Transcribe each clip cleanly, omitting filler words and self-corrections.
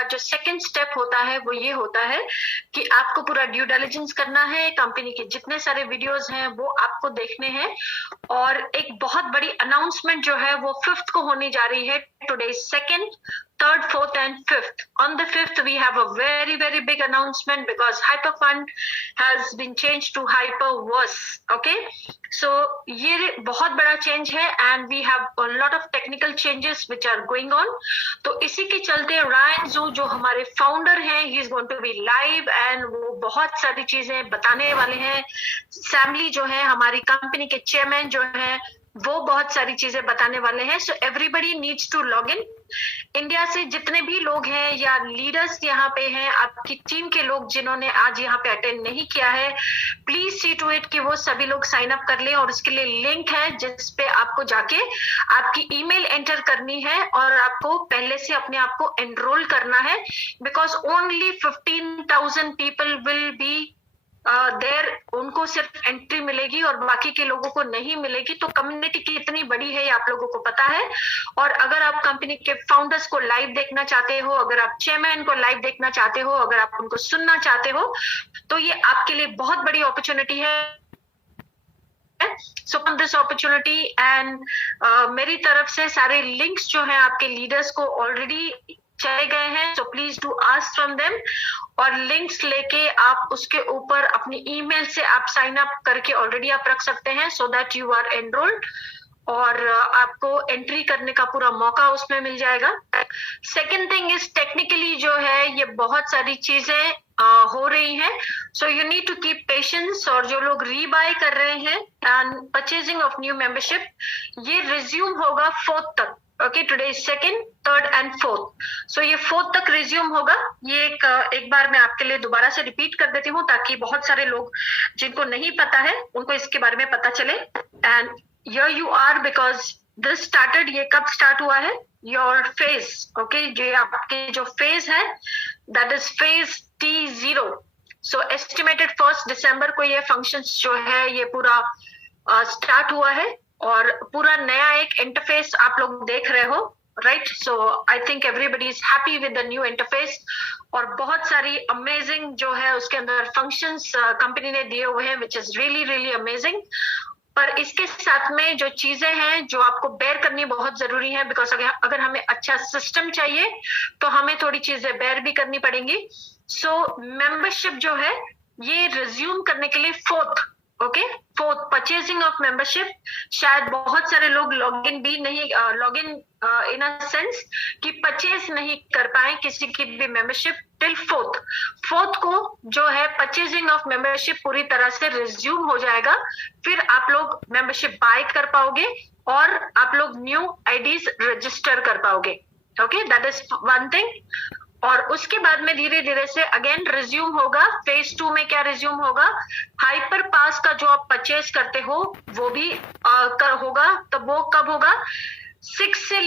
का जो second step होता है वो ये होता है कि आपको पूरा ड्यू डिलिजेंस करना है, कंपनी के जितने सारे वीडियोस हैं वो आपको देखने हैं, और एक बहुत बड़ी अनाउंसमेंट जो है वो 5th को होने जा रही है. Today 2nd, 3rd, 4th and 5th. On the 5th we have a very big announcement because Hyperfund has been changed to Hyperverse. Okay, so ये बहुत बड़ा चेंज है and we have a lot of technical changes which are going on. तो इसी के चलते Ryan जू जो हमारे फाउंडर हैं, he is going to be live and वो बहुत सारी चीजें बताने वाले हैं. सैमली जो है हमारी कंपनी के चेयरमैन जो है वो बहुत सारी चीजें बताने वाले हैं. So everybody needs to log in. India से जितने भी लोग हैं या लीडर्स यहाँ पे हैं, आपकी टीम के लोग जिन्होंने आज यहाँ पे अटेंड नहीं किया है, प्लीज सी टू इट कि वो सभी लोग साइन अप कर लें. और उसके लिए लिंक है जिस पे आपको जाके आपकी ईमेल एंटर करनी है और आपको पहले से अपने आप को एनरोल करना है, because only 15,000 people will be there. उनको सिर्फ एंट्री मिलेगी और बाकी के लोगों को नहीं मिलेगी. तो कम्युनिटी कितनी बड़ी है ये आप लोगों को पता है. और अगर आप कंपनी के फाउंडर्स को लाइव देखना चाहते हो, अगर आप चेयरमैन को लाइव देखना चाहते हो, अगर आप उनको सुनना चाहते हो, तो ये आपके लिए बहुत बड़ी अपॉर्चुनिटी है. So from this opportunity and मेरी तरफ से सारे लिंक्स जो हैं आपके लीडर्स को ऑलरेडी चले गए हैं. सो please do ask from them, और लिंक्स लेके आप उसके ऊपर अपनी ईमेल से आप साइन अप करके ऑलरेडी आप रख सकते हैं, so that you are enrolled और आपको एंट्री करने का पूरा मौका उसमें मिल जाएगा. सेकेंड थिंग इज टेक्निकली जो है ये बहुत सारी चीजें हो रही हैं, so you need to keep patience. और जो लोग रीबाय कर रहे हैं and purchasing of new membership, ये रिज्यूम होगा 4th तक. Okay, today is 2nd, 3rd and 4th. So ये 4th तक रिज्यूम होगा. ये एक बार मैं आपके लिए दोबारा से रिपीट कर देती हूँ ताकि बहुत सारे लोग जिनको नहीं पता है उनको इसके बारे में पता चले. And here you are because this started. ये कब स्टार्ट हुआ है? Your phase. ओके, जो आपके जो फेज है that is phase T0. So estimated 1st दिसंबर को ये फंक्शंस जो है ये पूरा स्टार्ट हुआ है और पूरा नया एक इंटरफेस आप लोग देख रहे हो, right? So I think everybody is happy with the new interface. और बहुत सारी अमेजिंग जो है उसके अंदर फंक्शंस कंपनी ने दिए हुए हैं विच इज रियली अमेजिंग. पर इसके साथ में जो चीजें हैं जो आपको बेयर करनी बहुत जरूरी है, बिकॉज अगर हमें अच्छा सिस्टम चाहिए तो हमें थोड़ी चीजें बेयर भी करनी पड़ेंगी. सो मेंबरशिप जो है ये रिज्यूम करने के लिए 4th, okay, 4th purchasing of membership. शायद बहुत सारे लोग लॉगिन भी नहीं, लॉगिन इन अ सेंस कि परचेज नहीं कर पाए किसी की भी मेंबरशिप टिल 4th को जो है परचेजिंग ऑफ मेंबरशिप पूरी तरह से रिज्यूम हो जाएगा. फिर आप लोग मेंबरशिप बाय कर पाओगे और आप लोग न्यू आईडीज रजिस्टर कर पाओगे. Okay, that is one thing. और उसके बाद में धीरे धीरे से अगेन रिज्यूम होगा. फेज 2 में क्या रिज्यूम होगा? हाइपर पास का जो आप परचेज करते हो वो भी होगा. तब वो कब होगा? 4th से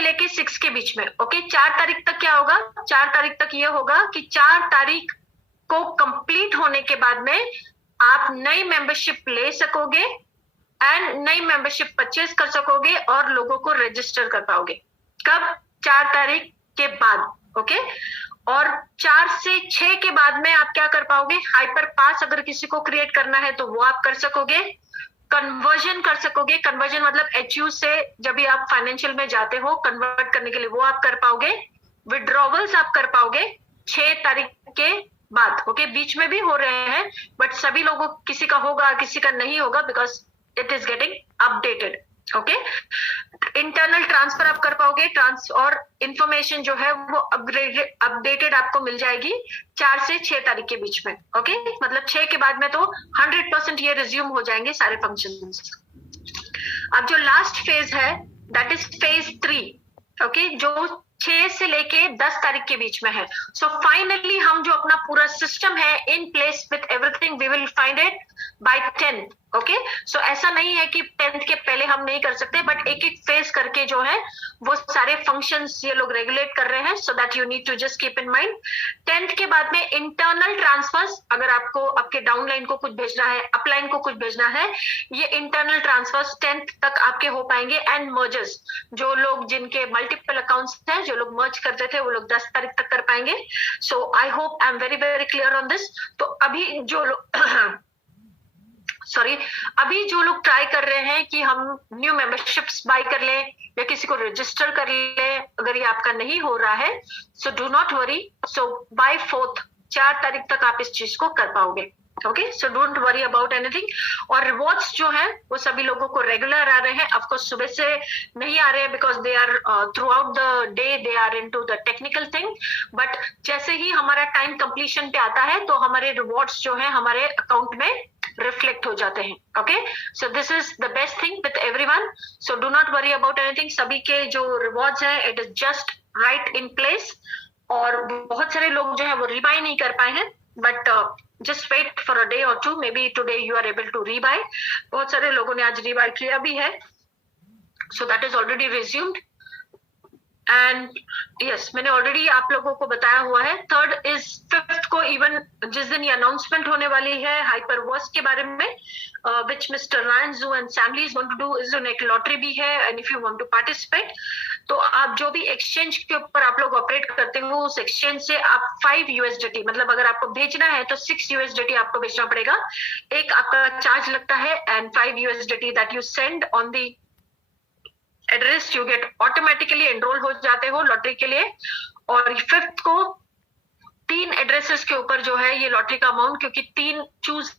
लेके 6 के बीच में. ओके, 4 तारीख तक क्या होगा? 4 तारीख तक ये होगा कि 4 तारीख को कंप्लीट होने के बाद में आप नई मेंबरशिप ले सकोगे एंड नई मेंबरशिप परचेज कर सकोगे और लोगों को रजिस्टर कर पाओगे. कब? 4 तारीख के बाद. ओके, और 4 से 6 के बाद में आप क्या कर पाओगे? हाइपर पास अगर किसी को क्रिएट करना है तो वो आप कर सकोगे. कन्वर्जन कर सकोगे. कन्वर्जन मतलब HU से जब भी आप फाइनेंशियल में जाते हो कन्वर्ट करने के लिए वो आप कर पाओगे. विड्रॉवल्स आप कर पाओगे 6 तारीख के बाद. ओके, बीच में भी हो रहे हैं बट सभी लोगों, किसी का होगा किसी का नहीं होगा because it is getting updated. Okay, internal transfer आप कर पाओगे. और इंफॉर्मेशन जो है वो अपडेटेड आपको मिल जाएगी 4 से 6 तारीख के बीच में. ओके, मतलब 6 के बाद में तो 100% ये रिज्यूम हो जाएंगे सारे फंक्शंस. अब जो लास्ट फेज है दैट इज फेज 3. ओके, जो 6 से लेके 10 तारीख के बीच में है. सो फाइनली हम जो अपना पूरा सिस्टम है in place with everything, we will find it by 10th. Okay so ऐसा नहीं है कि 10th के पहले हम नहीं कर सकते, बट एक एक फेज करके जो है वो सारे फंक्शंस ये लोग रेगुलेट कर रहे हैं, so that you need to just keep in mind. 10th के बाद में इंटरनल ट्रांसफर्स, अगर आपको आपके डाउनलाइन को कुछ भेजना है, अपलाइन को कुछ भेजना है, ये इंटरनल ट्रांसफर्स 10th तक आपके हो पाएंगे। एंड मर्जर्स, जो लोग जिनके मल्टीपल अकाउंट्स हैं, जो लोग मर्ज करते थे, वो लोग 10 तारीख तक कर पाएंगे। So I hope I am very very clear on this. तो अभी जो लोग सॉरी, अभी जो लोग ट्राई कर रहे हैं कि हम न्यू मेंबरशिप्स बाय कर लें या किसी को रजिस्टर कर लें, अगर ये आपका नहीं हो रहा है, so do not worry. So by 4th 4 तारीख तक आप इस चीज को कर पाओगे। Okay so don't worry about anything. और रिवॉर्ड्स जो है वो सभी लोगों को रेगुलर आ रहे हैं। ऑफकोर्स सुबह से नहीं आ रहे हैं because they are throughout the day they are into the technical thing, but जैसे ही हमारा टाइम कंप्लीशन पे आता है तो हमारे रिवॉर्ड्स जो है हमारे अकाउंट में रिफ्लेक्ट हो जाते हैं। Okay so this is the best thing with everyone, so do not worry about anything. सभी के जो रिवॉर्ड्स है it is just right in place. और बहुत सारे लोग जो है वो रीबाई नहीं कर पाए हैं, but just wait for a day और two, maybe today you are able to rebuy. बहुत सारे लोगों ने आज रीबाय किया भी है, so that is already resumed. And yes, मैंने ऑलरेडी आप लोगों को बताया हुआ है। 3rd इज 5th को इवन जिस दिन ये अनाउंसमेंट होने वाली है हाइपरवर्स के बारे में, which Mister Ryan Xu and Sam Lee is going to do, इस दिन एक लॉटरी भी है। And if you want to participate, तो आप जो भी एक्सचेंज के ऊपर आप लोग ऑपरेट करते हो, उस एक्सचेंज से आप 5 USDT, मतलब अगर आपको भेजना है तो 6 USDT आपको भेजना पड़ेगा, एक आपका चार्ज लगता है। And 5 USDT that you send on the address you get, automatically enrol हो जाते हो लॉटरी के लिए। और 5th को 3 एड्रेसेस के ऊपर जो है ये लॉटरी का अमाउंट, क्योंकि 3 चूज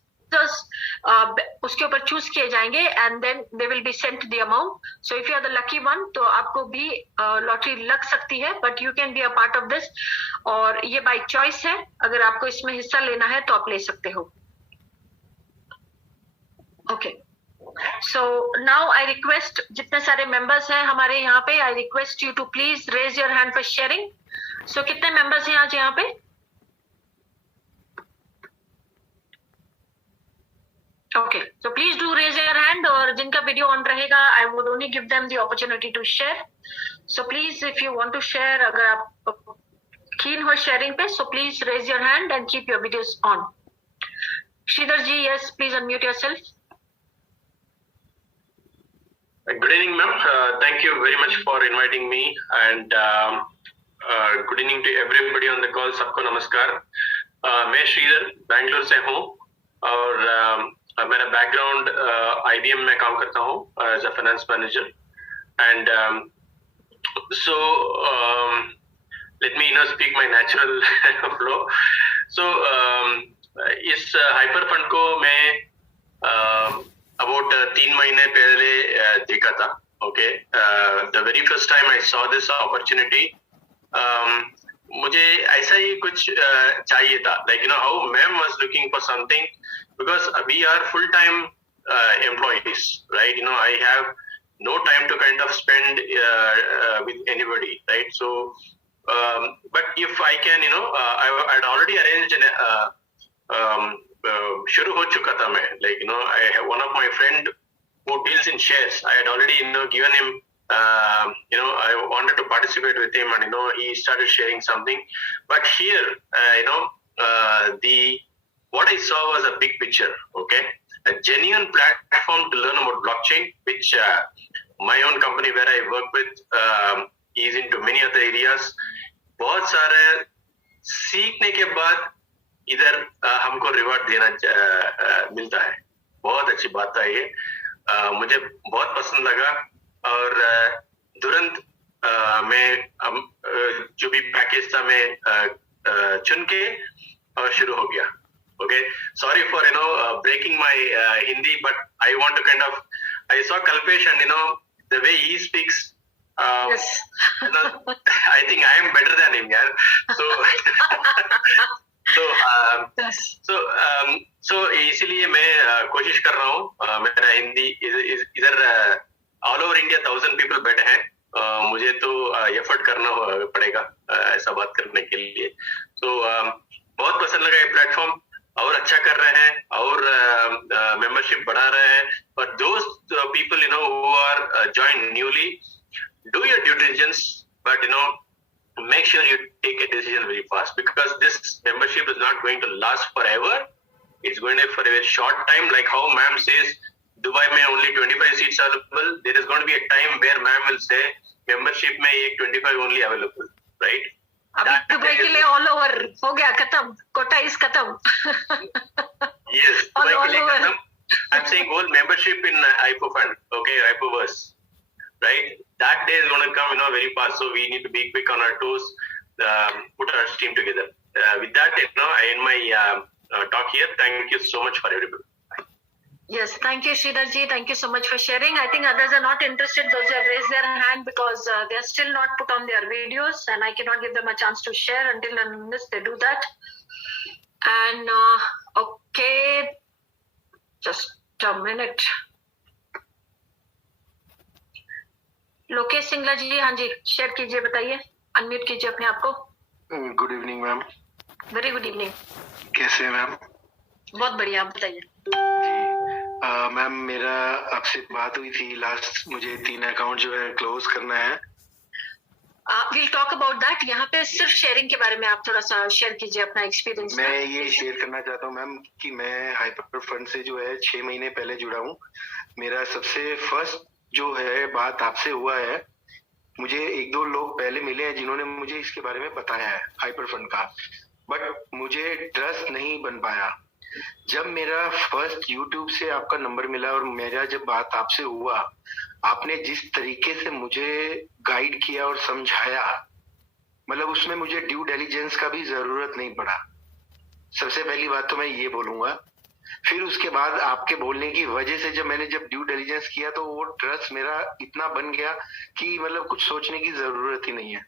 उसके ऊपर चूज किए जाएंगे and then they will be sent the amount. So if you are the lucky one, तो आपको भी लॉटरी लग सकती है, but you can be a part of this. और ये बाय चॉइस है, अगर आपको इसमें हिस्सा लेना है तो आप ले सकते हो। Okay so now I request जितने सारे मेंबर्स हैं हमारे यहाँ पे, I request you to please raise your hand for sharing. So कितने मेंबर्स हैं आज यहाँ पे? Okay so please do raise your hand, और जिनका वीडियो ऑन रहेगा I would only give them the opportunity to share. So please if you want to share, अगर आप कीन हो शेयरिंग पे, so please raise your hand and keep your videos on. Shridhar ji, yes please unmute yourself. Good evening, ma'am. Thank you very much for inviting me, and good evening to everybody on the call. सबको नमस्कार। मैं श्रीधर बैंगलोर से हूँ, और मेरा background IBM में काम करता हूँ as a finance manager. And so let me speak my natural flow. So इस हाइपर फंड को मैं अबाउट 3 महीने पहले देखा था। Okay, the very first time I saw this opportunity, मुझे ऐसा ही कुछ चाहिए था, like how ma'am was looking for something, because we are full time employees, right? I have no time to kind of spend with anybody, right? So but if I can, I'd already arranged शुरू हो चुका था मैं, like I have one of my friend who deals in shares. I had already given him I wanted to participate with him, and he started sharing something. But here the what I saw was a big picture, okay, a genuine platform to learn about blockchain, which my own company where I work with is into many other areas. बहुत सारे सीखने के बाद इधर हमको reward देना मिलता है। बहुत अच्छी बात है ये, मुझे बहुत पसंद लगा, और तुरंत मैं जो भी पैकेज था मैं चुन के और शुरू हो गया। Okay, sorry for breaking my Hindi, but I want to kind of, I saw Kalpesh and the way he speaks, yes. I think I am better than him, yeah. So इसीलिए मैं कोशिश कर रहा हूँ। मेरा हिंदी इधर ऑल ओवर इंडिया 1000 पीपल बैठे हैं, मुझे तो एफर्ट करना पड़ेगा ऐसा बात करने के लिए। तो बहुत पसंद लगा ये प्लेटफॉर्म, और अच्छा कर रहे हैं और मेंबरशिप बढ़ा रहे हैं. पर those people who are joined newly, do your due diligence, but make sure you take a decision very fast, because this membership is not going to last forever. It's going to be for a short time. Like how ma'am says Dubai में only 25 seats available, there is going to be a time where ma'am will say membership में ये 25 only available, right? अभी Dubai के लिए all over हो गया, खत्म, Kota is खत्म. Yes, all Dubai के लिए over. खत्म. I'm saying whole membership in IPO fund, okay, IPOverse, right? That day is going to come, very fast. So we need to be quick on our toes, put our team together. With that, I end my talk here. Thank you so much for everybody. Yes, thank you, Sridhar ji. Thank you so much for sharing. I think others are not interested. Those who have raised their hand because they are still not put on their videos, and I cannot give them a chance to share until unless they do that. And okay, just a minute. Lokesh Singla जी, हाँ जी, share कीजिए, बताइए, unmute कीजिए अपने आप को. Good evening ma'am. Very good evening. कैसे हैं ma'am? बहुत बढ़िया, आप बताइए. जी मैम, मेरा आपसे बात हुई थी लास्ट, मुझे 3 अकाउंट जो है क्लोज करना है. Will talk about that. यहाँ पे सिर्फ शेयरिंग के बारे में आप थोड़ा सा शेयर कीजिए अपना एक्सपीरियंस. मैं ये शेयर करना चाहता हूँ मैम कि मैं हाइपर फंड से जो है 6 महीने पहले जुड़ा हूँ. मेरा सबसे फर्स्ट जो है बात आपसे हुआ है. मुझे 1-2 लोग पहले मिले हैं जिन्होंने मुझे इसके बारे में बताया है हाइपर फंड का, बट मुझे ट्रस्ट नहीं बन पाया. जब मेरा फर्स्ट यूट्यूब से आपका नंबर मिला और मेरा जब बात आपसे हुआ, आपने जिस तरीके से मुझे गाइड किया और समझाया, मतलब उसमें मुझे ड्यू डिलिजेंस का भी जरूरत नहीं पड़ा. सबसे पहली बात तो मैं ये बोलूंगा. फिर उसके बाद आपके बोलने की वजह से जब मैंने ड्यू डिलिजेंस किया तो वो ट्रस्ट मेरा इतना बन गया कि मतलब कुछ सोचने की जरूरत ही नहीं है.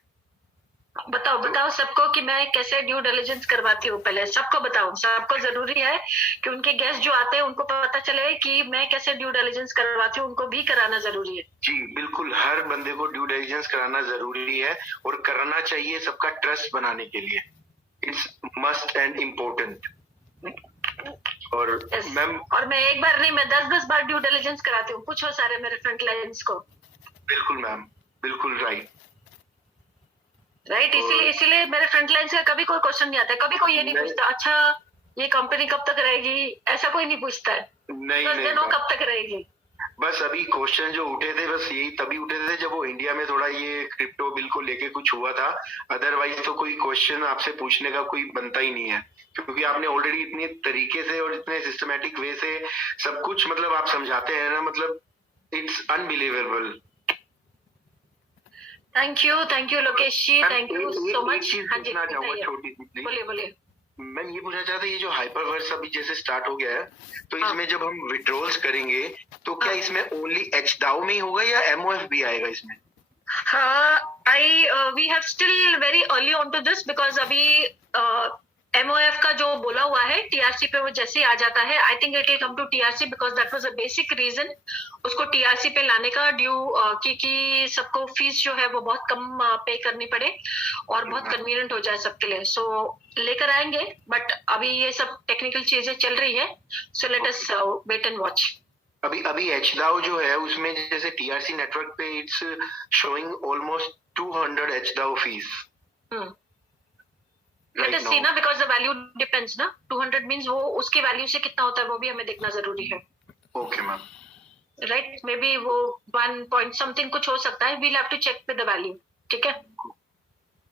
बताओ सबको कि मैं कैसे ड्यू डिलिजेंस करवाती हूँ. पहले सबको बताओ. सबको जरूरी है कि उनके गेस्ट जो आते हैं उनको पता चले कि मैं कैसे ड्यू डिलिजेंस करवाती हूँ. उनको भी कराना जरूरी है. जी बिल्कुल, हर बंदे को ड्यू डिलिजेंस कराना जरूरी है और करना चाहिए सबका ट्रस्ट बनाने के लिए. It's must and important. और मैम, और मैं एक बार नहीं, मैं 10-10 बार ड्यू डिलिजेंस कराती हूँ. पूछो सारे मेरे फ्रंट लाइन्स को. बिल्कुल मैम, बिल्कुल राइट. इसीलिए मेरे फ्रंट लाइन से कभी कोई क्वेश्चन नहीं आता है. कभी कोई ये नहीं पूछता अच्छा ये कंपनी कब तक रहेगी, ऐसा कोई नहीं पूछता है. नहीं, कब तक रहेगी. बस अभी क्वेश्चन जो उठे थे बस यही तभी उठे थे जब वो इंडिया में थोड़ा ये क्रिप्टो बिल को लेके कुछ हुआ था. अदरवाइज तो कोई क्वेश्चन आपसे पूछने का कोई बनता ही नहीं है, क्योंकि आपने ऑलरेडी इतने तरीके से और इतने सिस्टमैटिक वे से सब कुछ मतलब आप समझाते हैं ना, मतलब it's unbelievable. Thank you Lokesh ji, thank you so much. हाँ जी, छोटी सी बोलिए. मैं ये पूछना चाहता, ये जो हाइपरवर्स अभी जैसे स्टार्ट हो गया है तो इसमें जब हम विड्रॉल्स करेंगे तो क्या इसमें ओनली HDAO में ही होगा या MOF भी आएगा इसमें? We have still very early on to this because अभी MOF का जो बोला हुआ है TRC पे वो जैसे ही आ जाता है, I think it will come to TRC because that was a basic reason उसको TRC पे लाने का. ड्यू क्योंकि सबको फीस जो है वो बहुत कम पे करनी पड़े और बहुत कन्वीनियंट हो जाए सबके लिए. सो लेकर आएंगे, बट अभी ये सब टेक्निकल चीजें चल रही है. So let us wait and watch. अभी HDAO जो है उसमें जैसे TRC नेटवर्क पे it's showing almost 200 HDAO fees. Let us see ना, बिकॉज द वैल्यू डिपेंड्स ना. 200 मींस वो उसके वैल्यू से कितना होता है वो भी हमें देखना जरूरी है. Okay ma'am. Right, may be वो 1 पॉइंट समथिंग कुछ हो सकता है. We'll have to check with the value. ठीक है,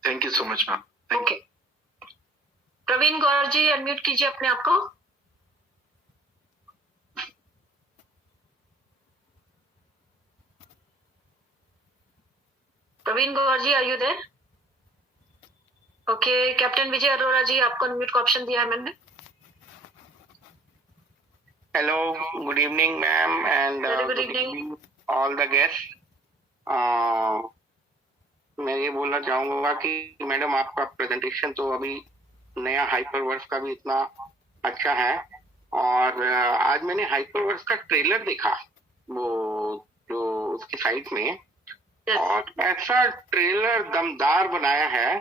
thank you so much ma'am. Okay. Praveen Gaur ji, unmute कीजिए अपने आप को. Praveen Gaur ji, are you there? Okay. Captain Vijay Arora ji, आपको अनम्यूट का ऑप्शन दिया है मैंने. Hello, good evening, ma'am, and good evening all the guests. मैं ये बोलना चाहूंगा कि मैडम आपका प्रेजेंटेशन तो अभी नया हाइपरवर्स का भी इतना अच्छा है, और आज मैंने हाइपरवर्स का ट्रेलर देखा वो जो उसकी साइट में, और ऐसा ट्रेलर दमदार बनाया है.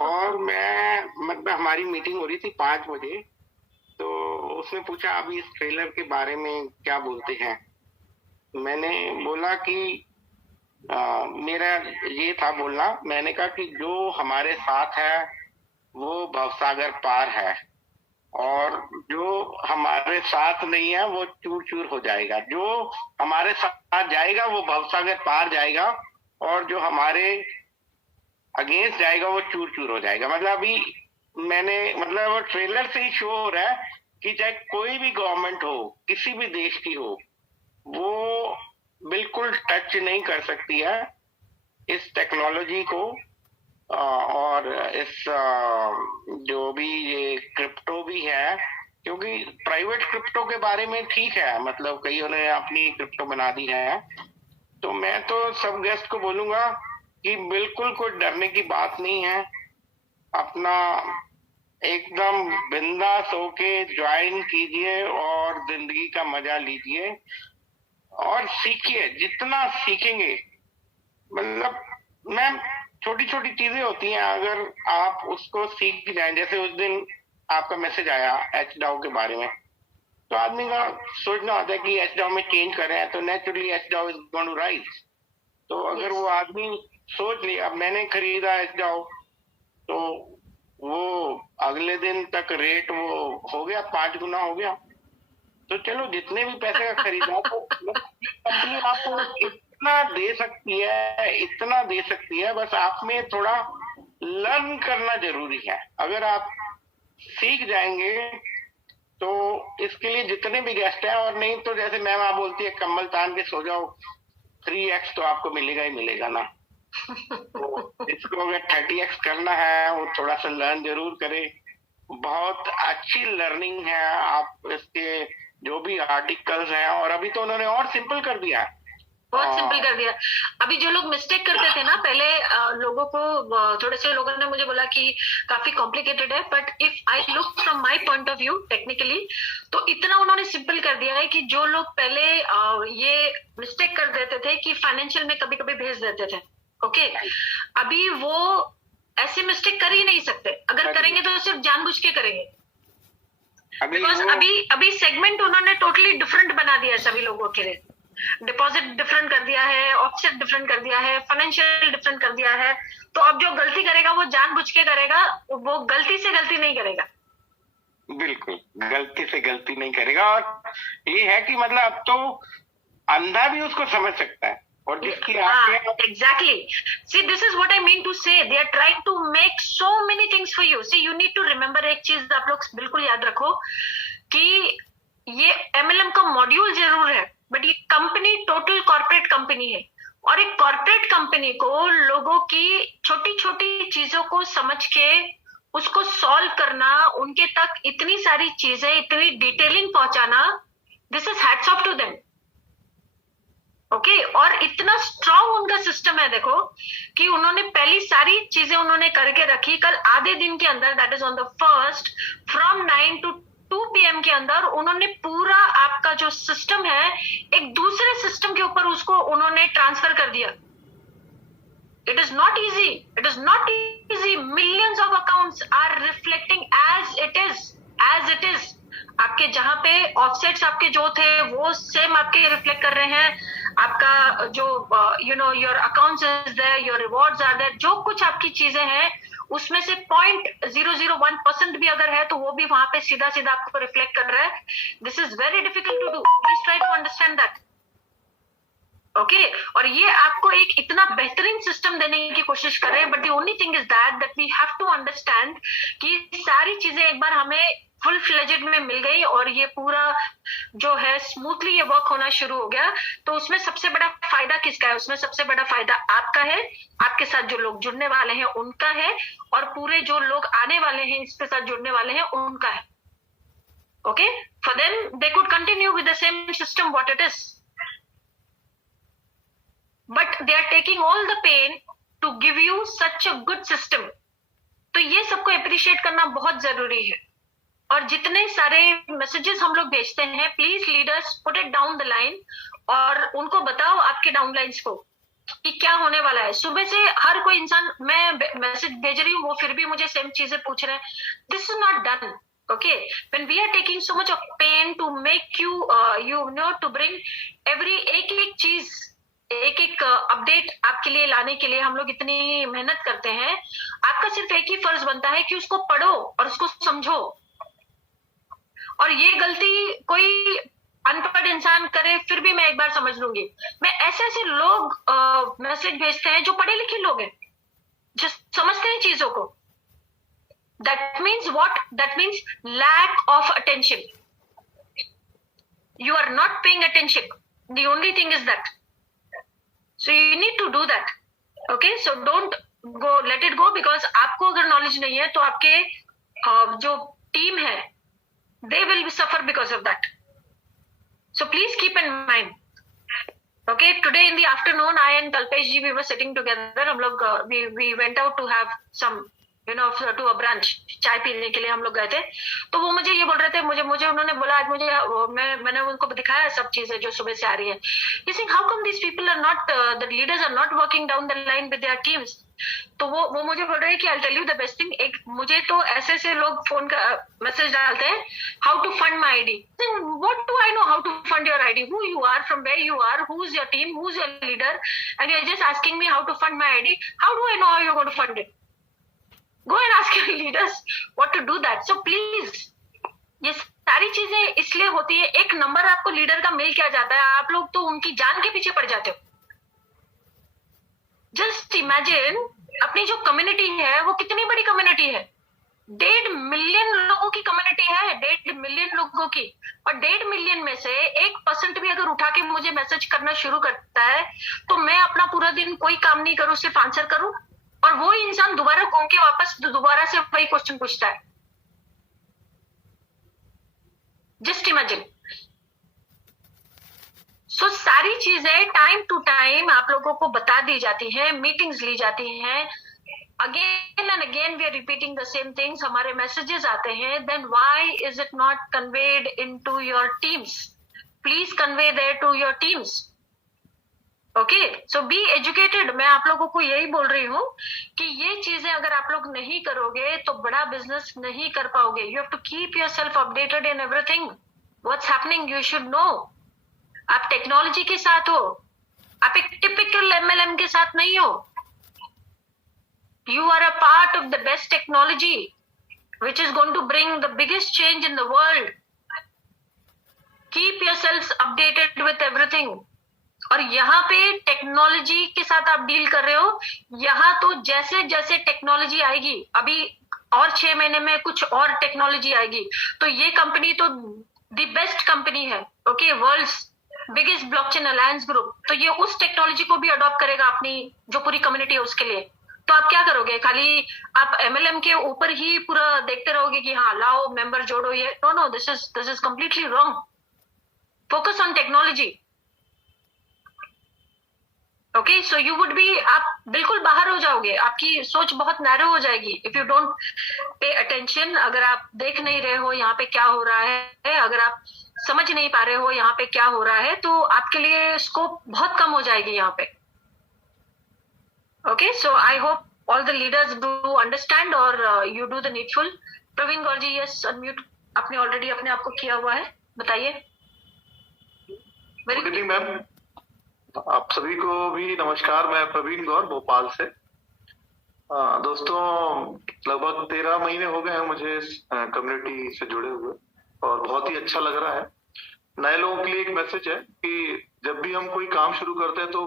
और मैं मतलब हमारी मीटिंग हो रही थी 5 बजे, उसने पूछा अभी इस ट्रेलर के बारे में क्या बोलते हैं। मैंने बोला कि मेरा ये था बोलना, मैंने कहा कि जो हमारे साथ है वो भवसागर पार है, और जो हमारे साथ नहीं है वो चूर चूर हो जाएगा। जो हमारे साथ जाएगा वो भवसागर पार जाएगा, और जो हमारे अगेंस्ट जाएगा वो चूर चूर हो जाएगा। मतलब अभी मैंने मतलब वो ट्रेलर से ही शो हो रहा है कि चाहे कोई भी गवर्नमेंट हो, किसी भी देश की हो, वो बिल्कुल टच नहीं कर सकती है इस टेक्नोलॉजी को, और इस जो भी ये क्रिप्टो भी है, क्योंकि प्राइवेट क्रिप्टो के बारे में ठीक है, मतलब कईयों ने अपनी क्रिप्टो बना दी है। तो मैं तो सब गेस्ट को बोलूंगा कि बिल्कुल कोई डरने की बात नहीं है, अपना एकदम बिंदास होके ज्वाइन कीजिए और जिंदगी का मजा लीजिए और सीखिए, जितना सीखेंगे। मतलब मैम छोटी छोटी चीजें होती हैं, अगर आप उसको सीख जाएं, जैसे उस दिन आपका मैसेज आया HDAO के बारे में, तो आदमी का सोचना होता है कि HDAO में चेंज कर रहे हैं तो naturally HDAO is going to rise. तो अगर वो आदमी सोच लिया, अब मैंने खरीदा HDAO तो वो अगले दिन तक रेट वो हो गया 5 गुना हो गया, तो चलो जितने भी पैसे का खरीदा तो कंपनी आपको इतना दे सकती है, इतना दे सकती है, बस आप में थोड़ा लर्न करना जरूरी है। अगर आप सीख जाएंगे तो इसके लिए जितने भी गेस्ट हैं, और नहीं तो जैसे मैम आप बोलती है कम्बल तान के सो जाओ, 3x तो आपको मिलेगा ही मिलेगा ना। तो इसको अगर 30x करना है वो थोड़ा सा लर्न जरूर करे। बहुत अच्छी लर्निंग है, आप इसके जो भी आर्टिकल्स हैं, और अभी तो उन्होंने और सिंपल कर दिया है, बहुत सिंपल कर दिया। अभी जो लोग मिस्टेक करते थे ना पहले, लोगों को थोड़े से लोगों ने मुझे बोला कि काफी कॉम्प्लिकेटेड है, but if I look from my point of view technically, तो इतना उन्होंने सिंपल कर दिया है कि जो लोग पहले ये मिस्टेक कर देते थे कि फाइनेंशियल में कभी कभी भेज देते थे, ओके, अभी वो ऐसे मिस्टेक कर ही नहीं सकते। अगर करेंगे तो सिर्फ जानबूझ के करेंगे, बिकॉज अभी सेगमेंट उन्होंने टोटली डिफरेंट बना दिया है सभी लोगों के लिए। डिपॉजिट डिफरेंट कर दिया है, ऑफसेट डिफरेंट कर दिया है, फाइनेंशियल डिफरेंट कर दिया है। तो अब जो गलती करेगा वो जानबूझ के करेगा, वो गलती से गलती नहीं करेगा। बिल्कुल गलती से गलती नहीं करेगा। और ये है कि मतलब अब तो अंधा भी उसको समझ सकता है, और जिसकी exactly. See, this is what I mean to say. They are trying to make so many things for you. See, you need to remember एक चीज आप लोग बिल्कुल याद रखो कि ये MLM का मॉड्यूल जरूर है, बट ये कंपनी टोटल कॉर्पोरेट कंपनी है, और एक कॉर्पोरेट कंपनी को लोगों की छोटी छोटी चीजों को समझ के उसको सॉल्व करना, उनके तक इतनी सारी चीजें, इतनी डिटेलिंग पहुंचाना, this is hats off to them, okay. और इतना स्ट्रांग उनका सिस्टम है, देखो कि उन्होंने पहली सारी चीजें उन्होंने करके रखी। कल आधे दिन के अंदर, that is on the 1st, from 9 to 2 PM के अंदर उन्होंने पूरा आपका जो सिस्टम है एक दूसरे सिस्टम के ऊपर उसको उन्होंने ट्रांसफर कर दिया। It is not easy, it is not easy. Millions of accounts are reflecting as it is. आपके जहां पे ऑफसेट्स आपके जो थे वो सेम आपके रिफ्लेक्ट कर रहे हैं। आपका जो your accounts is there, your rewards are there, जो कुछ आपकी चीजें हैं उसमें से 0.001% भी अगर है तो वो भी वहां पे सीधा सीधा आपको रिफ्लेक्ट कर रहा है। This is very difficult to do, please try to understand that, okay. और ये आपको एक इतना बेहतरीन सिस्टम देने की कोशिश कर रहे हैं, but the only thing is that we have to understand कि सारी चीजें एक बार हमें फुल फ्लेजेड में मिल गई और ये पूरा जो है स्मूथली ये वर्क होना शुरू हो गया, तो उसमें सबसे बड़ा फायदा किसका है? उसमें सबसे बड़ा फायदा आपका है, आपके साथ जो लोग जुड़ने वाले हैं उनका है, और पूरे जो लोग आने वाले हैं इसके साथ जुड़ने वाले हैं उनका है, okay. For them they could continue with the same system what it is, but they are taking all the pain to give you such a good system. तो ये सबको अप्रिशिएट करना बहुत जरूरी है। और जितने सारे मैसेजेस हम लोग भेजते हैं, please leaders put it down the line, और उनको बताओ आपके डाउनलाइंस को कि क्या होने वाला है। सुबह से हर कोई इंसान, मैं मैसेज भेज रही हूँ वो फिर भी मुझे सेम चीजें पूछ रहे हैं। This is not done, Okay, when we are taking so much of pain to make you to bring every एक चीज, एक अपडेट आपके लिए लाने के लिए हम लोग इतनी मेहनत करते हैं, आपका सिर्फ एक ही फर्ज बनता है कि उसको पढ़ो और उसको समझो। और ये गलती कोई अनपढ़ इंसान करे फिर भी मैं एक बार समझ लूंगी। मैं ऐसे लोग मैसेज भेजते हैं जो पढ़े लिखे लोग हैं, जो समझते हैं चीजों को। That means what? That means lack of attention. You are not paying attention. The only thing is that. So you need to do that. Okay? So don't go, let it go, because आपको अगर knowledge नहीं है तो आपके जो team है, they will suffer because of that. So please keep in mind. Okay, today in the afternoon, I and Kalpesh ji, we were sitting together. हम लोग we went out to have some, to a brunch, चाय पीने के लिए हम लोग गए थे। तो वो मुझे ये बोल रहे थे, मुझे उन्होंने बोला आज मैंने उनको दिखाया सब चीजें जो सुबह से आ रही है। You think how come these people are not, the leaders are not working down the line with their teams? तो वो मुझे बोल रहे हैं कि I'll tell you the best thing, एक मुझे तो ऐसे लोग फोन का मैसेज डालते हैं, how to fund my ID. Then what do I know how to fund your ID? Who you are, from where you are, who's your team, who's your leader, and you're just asking me how to fund my ID. How do I know how you're going to fund it? Go and ask your leaders what to do that. So please, ये सारी चीजें इसलिए होती है, एक number आपको leader का मिल क्या जाता है, आप लोग तो उनकी जान के पीछे पड़ जाते हो। जस्ट इमेजिन अपनी जो कम्युनिटी है वो कितनी बड़ी कम्युनिटी है, 1.5 मिलियन लोगों की कम्युनिटी है, 1.5 मिलियन लोगों की। और 1.5 मिलियन में से 1% भी अगर उठा के मुझे मैसेज करना शुरू करता है तो मैं अपना पूरा दिन कोई काम नहीं करूं, सिर्फ आंसर करूं, और वो इंसान दोबारा घूम के वापस दोबारा से वही क्वेश्चन पूछता है। Just imagine. सो सारी चीजें टाइम टू टाइम आप लोगों को बता दी जाती हैं, मीटिंग्स ली जाती हैं, again and again we are repeating the same things, हमारे मैसेजेस आते हैं। Then why is it not conveyed into your teams? Please convey there to your teams. Okay, so be educated. मैं आप लोगों को यही बोल रही हूँ कि ये चीजें अगर आप लोग नहीं करोगे तो बड़ा बिजनेस नहीं कर पाओगे। You have to keep yourself updated in everything, what's happening, you should know. आप टेक्नोलॉजी के साथ हो, आप एक टिपिकल एमएलएम के साथ नहीं हो। You are a part of the best technology which is going to bring the biggest change in the world. Keep yourselves updated with everything. और यहाँ पे टेक्नोलॉजी के साथ आप डील कर रहे हो, यहाँ तो जैसे जैसे टेक्नोलॉजी आएगी, अभी और 6 महीने में कुछ और टेक्नोलॉजी आएगी, तो ये कंपनी तो द बेस्ट कंपनी है। Okay, world's biggest blockchain alliance group, तो ये उस टेक्नोलॉजी को भी अडॉप्ट करेगा अपनी जो पूरी कम्युनिटी है उसके लिए। तो आप क्या करोगे? खाली आप एमएलएम के ऊपर ही पूरा देखते रहोगे कि हाँ लाओ मेंबर जोड़ो ये? No, this is completely wrong. Focus on technology. Okay, so you would be, आप बिल्कुल बाहर हो जाओगे, आपकी सोच बहुत नैरो हो जाएगी if you don't pay attention. अगर आप देख नहीं रहे हो यहाँ पे क्या हो रहा है, अगर आप समझ नहीं पा रहे हो यहाँ पे क्या हो रहा है, तो आपके लिए स्कोप बहुत कम हो जाएगी यहाँ पे। Okay, so I hope all the leaders do understand or you do the needful. Praveen Gaur ji, yes, unmute आपने ऑलरेडी अपने आप को किया हुआ है, बताइए। गुड इवनिंग मैम, आप सभी को भी नमस्कार। मैं प्रवीण गौर भोपाल से। दोस्तों, लगभग 13 महीने हो गए हैं मुझे कम्युनिटी से जुड़े हुए और बहुत ही अच्छा लग रहा है। नए लोगों के लिए एक मैसेज है कि जब भी हम कोई काम शुरू करते हैं तो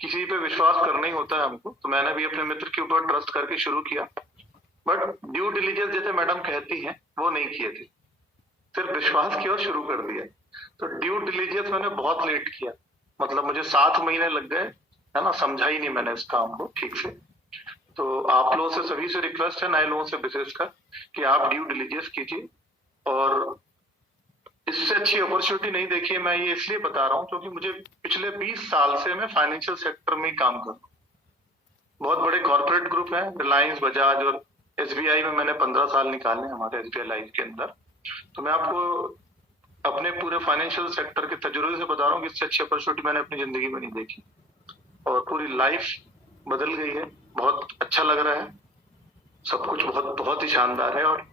किसी पे विश्वास करना ही होता है हमको। तो मैंने भी अपने मित्र के ऊपर ट्रस्ट करके शुरू किया, बट ड्यू डिलिजेंस जैसे मैडम कहती हैं वो नहीं किए थे, सिर्फ विश्वास किया और शुरू कर दिया। तो ड्यू डिलिजेंस मैंने बहुत लेट किया, मतलब मुझे 7 महीने लग गए, है ना, समझा ही नहीं मैंने इस काम को ठीक से। तो आप लोगों से सभी से रिक्वेस्ट है, नए लोगों से विशेषकर, कि आप ड्यू डिलिजेंस कीजिए। और इससे अच्छी अपॉर्चुनिटी नहीं देखी है। मैं ये इसलिए बता रहा हूँ क्योंकि मुझे पिछले 20 साल से मैं फाइनेंशियल सेक्टर में ही काम कर रहा हूँ। बहुत बड़े कॉर्पोरेट ग्रुप हैं, रिलायंस, बजाज और एसबीआई में मैंने 15 साल निकाले हमारे एसबीआई लाइफ के अंदर। तो मैं आपको अपने पूरे फाइनेंशियल सेक्टर के तजुर्बे से बता रहा हूँ कि इससे अच्छी अपॉर्चुनिटी मैंने अपनी जिंदगी में नहीं देखी और पूरी लाइफ बदल गई है। बहुत अच्छा लग रहा है, सब कुछ बहुत बहुत ही शानदार है। और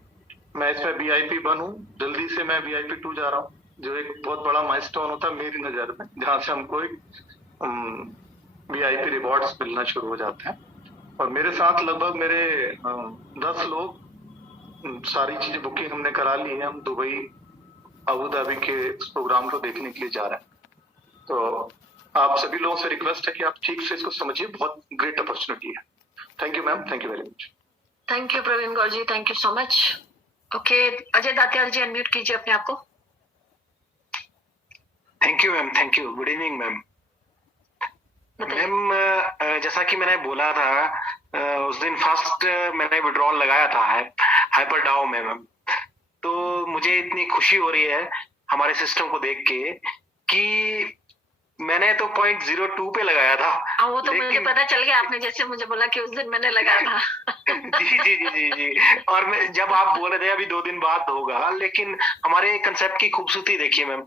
मैं इसमें VIP 1 हूँ, जल्दी से मैं VIP 2 जा रहा हूँ, जो एक बहुत बड़ा माइलस्टोन होता है मेरी नजर में, जहाँ से हमको एक VIP रिवॉर्ड्स मिलना शुरू हो जाते हैं। और मेरे साथ लगभग मेरे 10 लोग, सारी चीजें बुकिंग हमने करा ली है। हम दुबई, अबू धाबी के इस प्रोग्राम को देखने के लिए जा रहे हैं। तो आप सभी लोगों से रिक्वेस्ट है कि आप ठीक से इसको समझिए, बहुत ग्रेट अपॉर्चुनिटी है। Thank you ma'am, thank you very much. Thank you Praveen Gaur ji, thank you so much. Okay, Ajay Datiyal ji unmute कीजिए अपने आप को। Thank you ma'am, thank you. Good evening ma'am. Ma'am जैसा कि मैंने बोला था उस दिन फर्स्ट मैंने विड्रॉल लगाया था हाइपर डाउ में मैम, तो मुझे इतनी खुशी हो रही है हमारे सिस्टम को देख के कि मैंने तो 0.02 पे लगाया था। वो तो मुझे पता चल गया, आपने जैसे मुझे बोला कि उस दिन मैंने लगाया था। जी जी जी जी जी। और मैं जब आप बोल रहे थे अभी 2 दिन बाद होगा, लेकिन हमारे कंसेप्ट की खूबसूरती देखिए मैम,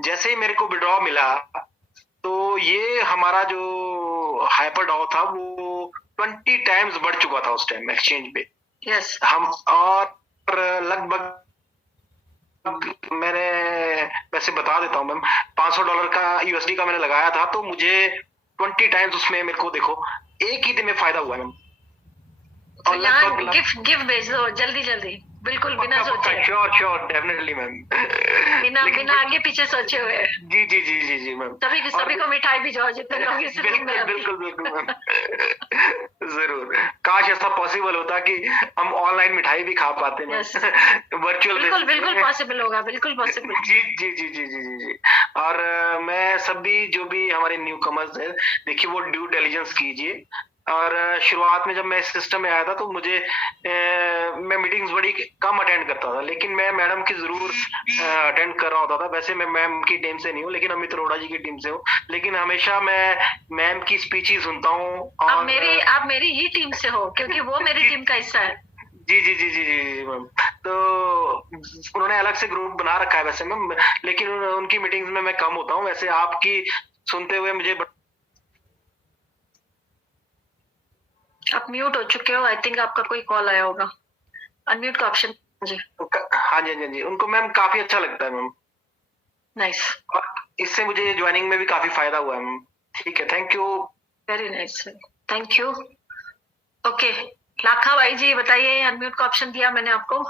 जैसे ही मेरे को विड्रॉ मिला तो ये हमारा जो हाइपर डाउ था वो 20 टाइम्स बढ़ चुका था उस टाइम एक्सचेंज पे। यस। हम और लगभग मैंने वैसे बता देता हूँ मैम, $500 का USD का मैंने लगाया था, तो मुझे 20 टाइम्स उसमें मेरे को देखो एक ही दिन में फायदा हुआ मैम। और यहाँ गिफ्ट भेज दो जल्दी जल्दी, बिल्कुल बिना सोचे। Sure definitely ma'am. बिना आगे पीछे सोचे हुए। जी जी जी जी जी मैम। सभी को मिठाई भिजवाओ जितने लोग इस रूम में। बिल्कुल मैम। जरूर, काश ऐसा पॉसिबल होता कि हम ऑनलाइन मिठाई भी खा पाते हैं वर्चुअल। बिल्कुल पॉसिबल होगा, बिल्कुल पॉसिबल। जी जी जी जी जी जी। और मैं सभी जो भी हमारे न्यू कमर्स है, देखिए वो ड्यू डिलिजेंस कीजिए। और शुरुआत में जब मैं इस सिस्टम में आया था तो मुझे मैं मीटिंग्स बड़ी कम अटेंड करता था, लेकिन मैं मैडम की जरूर अटेंड कर रहा होता था। वैसे मैं मैम की टीम से नहीं हूँ, लेकिन अमित अरोड़ा जी की टीम से हूँ, लेकिन हमेशा मैं मैम की स्पीचेस सुनता हूँ। आप मेरी ही टीम से हो, क्योंकि वो मेरी टीम का हिस्सा है। जी जी जी जी जी मैम। तो उन्होंने अलग से ग्रुप बना रखा है वैसे मैम, लेकिन उनकी मीटिंग्स में मैं कम होता हूँ। वैसे आपकी सुनते हुए मुझे आप म्यूट हो चुके हो, आई थिंक आपका कोई कॉल आया होगा। अनम्यूट का ऑप्शन जी। हाँ जी हाँ जी, उनको मैम काफी अच्छा लगता है मैम। नाइस। और इससे मुझे ज्वाइनिंग में भी काफी फायदा हुआ है मैम। ठीक है, thank you. Very nice, thank you. Okay, Lakha भाई जी बताइए, अनम्यूट का ऑप्शन दिया मैंने आपको।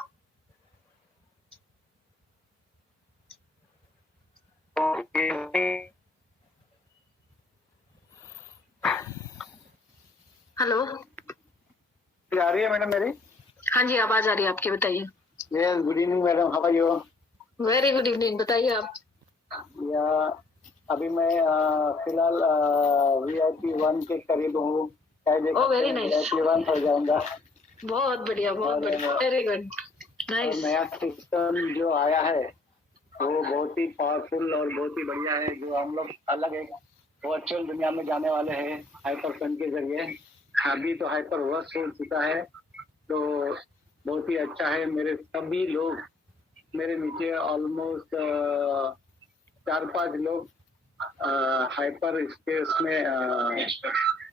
हेलो, आ रही है मैडम मेरी? हाँ जी, आवाज आ रही है आपकी, बताइए। Yes, good evening madam, how are you? Very good evening, बताइए आप। या अभी मैं फिलहाल VIP 1 के करीब हूँ, शायद वेरी नाइस। VIP 1 हो जाऊंगा। बहुत बढ़िया, बहुत बढ़िया, वेरी गुड, नाइस। नया सिस्टम जो आया है वो बहुत ही पावरफुल और बहुत ही बढ़िया है, जो हम लोग अलग एक वर्चुअल दुनिया में जाने वाले हैं हाइपर फंड के जरिए। अभी तो हाइपर वर्स हो चुका है, तो बहुत ही अच्छा है। मेरे सभी लोग, मेरे नीचे ऑलमोस्ट 4-5 लोग हाइपर स्पेस में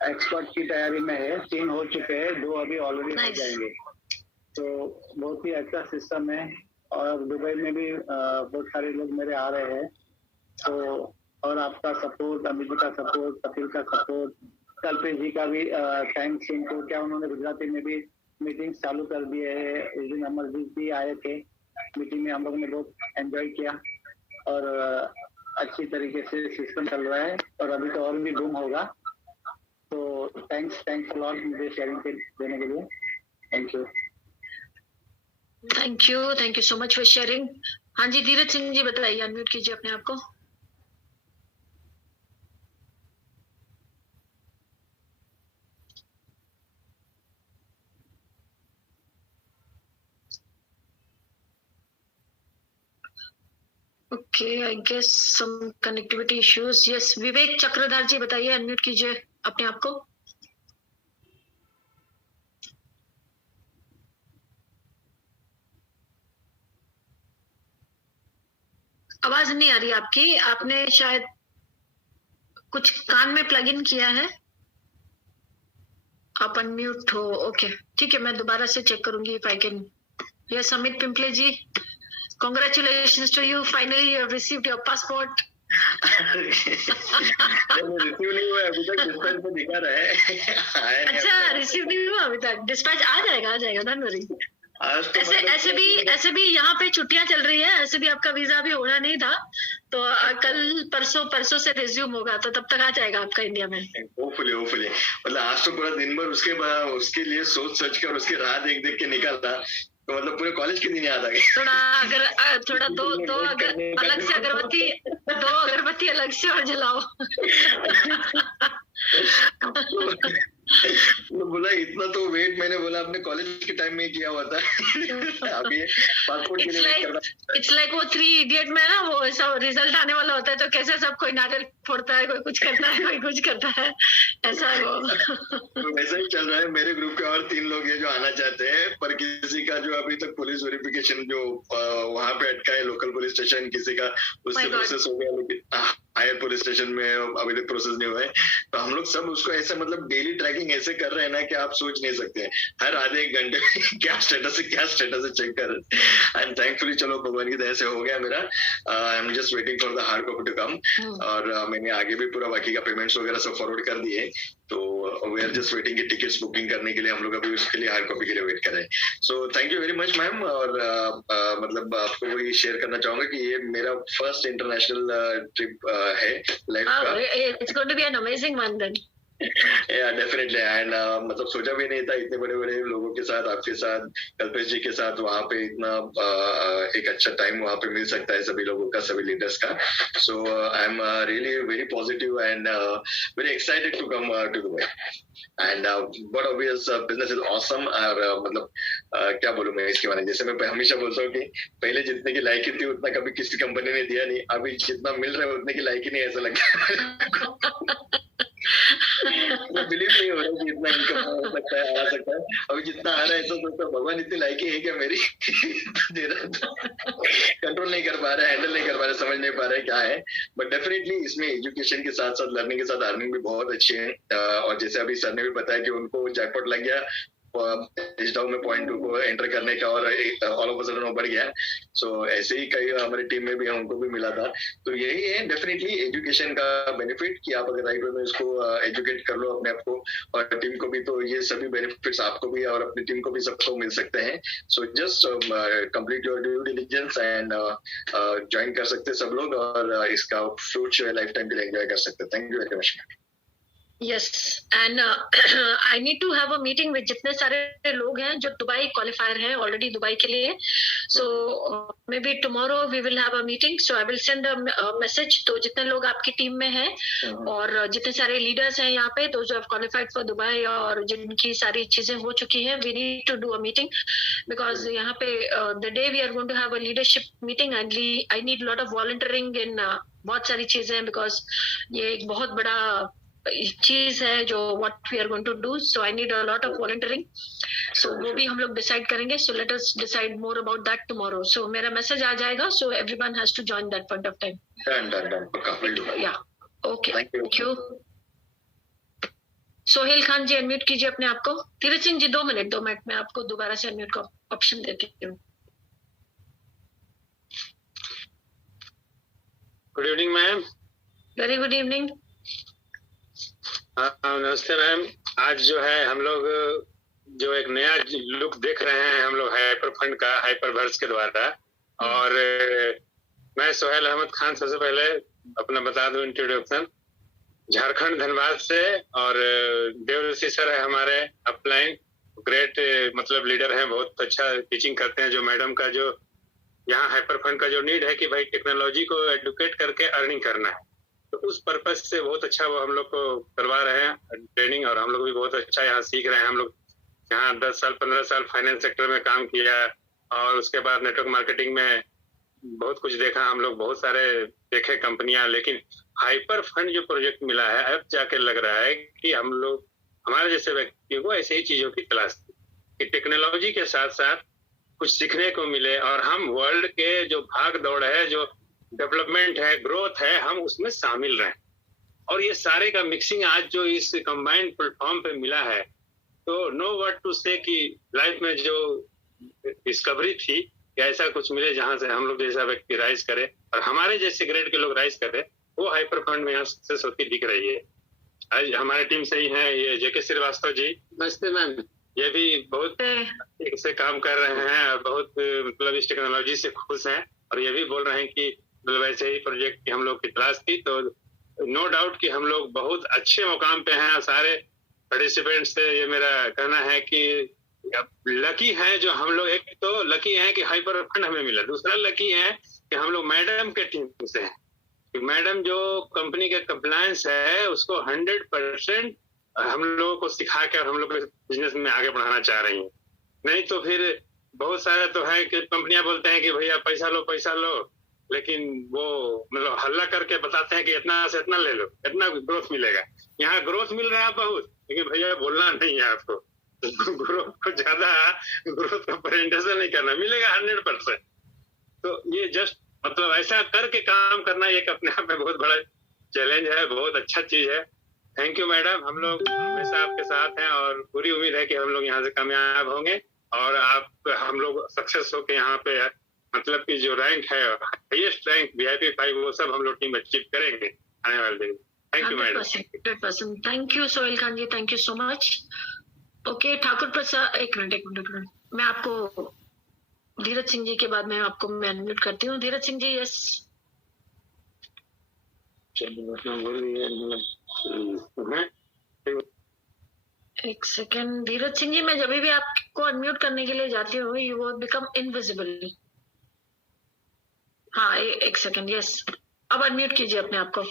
एक्सपर्ट की तैयारी में है। 3 हो चुके हैं, 2 अभी ऑलरेडी हो जाएंगे। तो बहुत ही अच्छा सिस्टम है। और दुबई में भी बहुत सारे लोग मेरे आ रहे हैं। तो और आपका सपोर्ट, अमित का सपोर्ट, कपिल का सपोर्ट, कल्पेश जी का भी थैंक्स उनको। क्या उन्होंने गुजराती में भी मीटिंग चालू कर दिए है। उस दिन अमरजीत जी आए थे मीटिंग में, हम लोगों ने बहुत एंजॉय किया और अच्छी तरीके से सिस्टम चल रहा है। और अभी तो और भी बूम होगा। तो थैंक्स लॉट मुझे शेयरिंग देने के लिए। Thank you so much for sharing. हाँ जी, धीरज सिंह जी बताइए, अनम्यूट कीजिए अपने आप को। Okay, I guess some connectivity issues. Yes, Vivek Chakradhar ji बताइए, अनम्यूट कीजिए अपने आप को। आवाज नहीं आ रही आपकी, आपने शायद कुछ कान में प्लग इन किया है। आप अनम्यूट हो। ओके, ठीक है, मैं दोबारा से चेक करूंगी if I can Yes, Amit Pimple ji, congratulations to you. Finally, you have received your passport. Receive नहीं हुआ अभी तक, डिस्पैच में दिखा रहा है। अच्छा, रिसीव नहीं हुआ अभी तक, डिस्पैच आ जाएगा डोंट वरी। आज तो ऐसे भी यहाँ पे छुट्टियां चल रही है, ऐसे भी आपका वीजा भी होना नहीं था, तो कल परसों से रिज्यूम होगा, तो तब तक आ जाएगा आपका इंडिया में। होपफुली मतलब आज तो पूरा दिन भर उसके लिए सोच कर उसकी राह देख के निकला, तो मतलब पूरे कॉलेज के दिन याद आ गए। थोड़ा दो अगरबत्ती अलग से और जलाओ। तो बोला इतना तो वेट मैंने बोला अपने कॉलेज के टाइम में किया हुआ था। अभी पासपोर्ट के लिए करना। इट्स लाइक वो 3 इडियट में ना, वो ऐसा रिजल्ट आने वाला होता है तो कैसे सब कोई नारियल फोड़ता है, कोई कुछ करता है, कोई कुछ करता है, ऐसा है वो। तो वैसा ही चल रहा है। मेरे ग्रुप के और 3 लोग हैं जो आना चाहते हैं, पर किसी का जो अभी तक पुलिस वेरिफिकेशन जो वहां पे अटका है लोकल पुलिस स्टेशन, किसी का उससे प्रोसेस हो गया लेकिन हायर पुलिस स्टेशन में अभी तक प्रोसेस नहीं हुआ है। तो हम लोग सब उसको ऐसे मतलब डेली ट्रैकिंग ऐसे कर रहे हैं ना कि आप सोच नहीं सकते हैं। हर आधे 1 घंटे में क्या स्टेटस है चेक कर रहे हैं। एंड थैंकफुली चलो भगवान की दया से हो गया मेरा। I am just waiting for the hard copy to come. और मैंने आगे भी पूरा बाकी का पेमेंट्स वगैरह सब फॉरवर्ड कर दिए, तो वी आर जस्ट वेटिंग की टिकट्स बुकिंग करने के लिए हम लोग अभी उसके लिए हार्ड कॉपी के लिए वेट कर रहे हैं। So thank you very much ma'am. और मतलब आपको वही शेयर करना चाहूंगा कि ये मेरा फर्स्ट इंटरनेशनल ट्रिप है लाइफ का। It's going to be an amazing one then. Yeah definitely. And मतलब सोचा भी नहीं था इतने बड़े बड़े लोगों के साथ, आपके साथ, कल्पेश जी के साथ वहां पे इतना एक अच्छा टाइम वहां पे मिल सकता है सभी लोगों का, सभी लीडर्स का। So I am really very positive and very excited to come to Dubai. And but obvious business is awesome. और मतलब क्या बोलूं मैं इसके बारे में, जैसे मैं हमेशा बोलता हूँ कि पहले जितने की लायकी थी उतना कभी किसी कंपनी ने दिया नहीं, अभी जितना मिल रहा है उतने की लायकी नहीं, ऐसा लगता है। बिलीव नहीं हो रहा है कि इतना इनकम हो सकता है, आ सकता है। अभी जितना आ रहा है तो भगवान इतनी लायकी है क्या मेरी? दे रहा कंट्रोल नहीं कर पा रहा है, हैंडल नहीं कर पा रहा है, समझ नहीं पा रहा है क्या है। बट डेफिनेटली इसमें एजुकेशन के साथ साथ लर्निंग के साथ अर्निंग भी बहुत अच्छी है। और जैसे अभी सर ने भी बताया कि उनको जैकपॉट लग गया में पॉइंट 2 को एंटर करने का, और ऑल ऑफ अ सडन वो बढ़ गया। सो ऐसे ही कई हमारी टीम में भी उनको भी मिला था। तो यही है डेफिनेटली एजुकेशन का बेनिफिट कि आप अगर राइट वे में इसको एजुकेट कर लो अपने आप को और टीम को भी, तो ये सभी बेनिफिट्स आपको भी और अपनी टीम को भी सबको मिल सकते हैं। So just complete your due diligence and join कर सकते हैं सब लोग, और इसका फ्रूट जो है लाइफ टाइम के लिए एंजॉय कर सकते हैं। Thank you very much. Yes, and I need to have a meeting with जितने सारे लोग हैं जो दुबई क्वालिफायर हैं ऑलरेडी दुबई के लिए। So maybe tomorrow we will have a meeting. So I will send a message तो जितने लोग आपकी टीम में हैं और जितने सारे लीडर्स हैं यहाँ पे, those who have qualified for Dubai और जिनकी सारी चीजें हो चुकी हैं, we need to do a meeting because यहाँ पे the day we are going to have a leadership meeting and I need lot of volunteering in बहुत सारी चीजें, because ये एक बहुत बड़ा चीज है जो what we are going to do, so I need a lot of volunteering. So वो भी हम लोग डिसाइड करेंगे. So let us decide more about that tomorrow. So मेरा मैसेज आ जाएगा, so everyone has to join that point of time. Done. Yeah. Okay. Thank you. Sohail Khan ji unmute कीजिए अपने आप को. धीरज सिंह जी 2 मिनट में आपको दोबारा से अनम्यूट का ऑप्शन देती हूँ. Good evening ma'am. Very good evening. नमस्ते मैम. आज जो है हम लोग जो एक नया लुक देख रहे हैं हम लोग हाइपर फंड का, हाइपरवर्स के द्वारा. और मैं सोहेल अहमद खान, सबसे पहले अपना बता दूं इंट्रोडक्शन, झारखंड धनबाद से. और देवऋषि सर है हमारे अपलाइन, ग्रेट मतलब लीडर हैं, बहुत अच्छा टीचिंग करते हैं. जो मैडम का जो यहाँ हाइपर फंड का जो नीड है कि भाई टेक्नोलॉजी को एडुकेट करके अर्निंग करना है, तो उस पर्पज से बहुत अच्छा वो हम लोग को करवा रहे हैं ट्रेनिंग. और हम लोग भी बहुत अच्छा यहाँ सीख रहे हैं. हम लोग यहाँ 10 साल 15 साल फाइनेंस सेक्टर में काम किया और उसके बाद नेटवर्क मार्केटिंग में बहुत कुछ देखा. हम लोग बहुत सारे देखे कंपनियां, लेकिन हाइपर फंड जो प्रोजेक्ट मिला है अब जाके लग रहा है कि हम लोग हमारे जैसे व्यक्तियों को ऐसे ही चीजों की तलाश थी कि टेक्नोलॉजी के साथ साथ कुछ सीखने को मिले, और हम वर्ल्ड के जो भाग दौड़ है, जो डेवलपमेंट है, ग्रोथ है, हम उसमें शामिल रहें. और ये सारे का मिक्सिंग आज जो इस कंबाइंड प्लेटफॉर्म पे मिला है, तो नो वर्ड टू से कि लाइफ में जो डिस्कवरी थी कि ऐसा कुछ मिले जहां से हम लोग जैसा व्यक्ति राइज करे और हमारे जैसे ग्रेड के लोग राइज करे, वो हाइपर फंड में यहाँ सक्सेस होती दिख रही है। आज हमारे टीम से ही है ये जेके श्रीवास्तव जी, नमस्ते मैम, ये भी बहुत ठीक से काम कर रहे हैं और बहुत मतलब इस टेक्नोलॉजी से खुश हैं और ये भी बोल रहे हैं कि मतलब ऐसे ही प्रोजेक्ट की हम लोग की तलाश थी। तो नो डाउट कि हम लोग बहुत अच्छे मुकाम पे हैं। सारे पार्टिसिपेंट्स से ये मेरा कहना है कि लकी हैं जो हम लोग, एक तो लकी हैं कि हाइपर फंड हमें मिला, दूसरा लकी है कि हम लोग मैडम के टीम से हैं। मैडम जो कंपनी का कंप्लायंस है उसको 100% हम लोगों को सिखा के और हम लोग बिजनेस में आगे बढ़ाना चाह रही हैं। नहीं तो फिर बहुत सारे तो है कि कंपनियां बोलते हैं कि भैया पैसा लो, लेकिन वो मतलब हल्ला करके बताते हैं कि इतना से इतना ले लो, इतना ग्रोथ मिलेगा। यहाँ ग्रोथ मिल रहा है बहुत, लेकिन भैया बोलना नहीं है आपको, ग्रोथ को ज्यादा ग्रोथ का प्रेजेंटेशन नहीं करना, मिलेगा 100%। तो ये जस्ट मतलब ऐसा करके काम करना एक अपने आप में बहुत बड़ा चैलेंज है, बहुत अच्छा चीज है। थैंक यू मैडम, हम लोग हमेशा आपके साथ हैं और पूरी उम्मीद है कि हम लोग यहाँ से कामयाब होंगे और हम लोग सक्सेस होके यहाँ पे मतलब कि जो रैंक है हाईएस्ट रैंक VIP 5 वो सब हम लोग टीम अचीव करेंगे आने वाले दिन। Thank you madam. 100%। Thank you Sohail Khan ji, thank you so much. Okay Thakur Prasad, एक मिनट, मैं आपको धीरज सिंह जी के बाद मैं आपको अनम्यूट करती हूँ। धीरज सिंह जी, यस। एक सेकेंड धीरज सिंह जी, मैं जब भी आपको अनम्यूट करने के लिए जाती हूँ यू विल बिकम इनविजिबल। हाँ एक सेकेंड, यस, अब अनम्यूट कीजिए अपने आप को।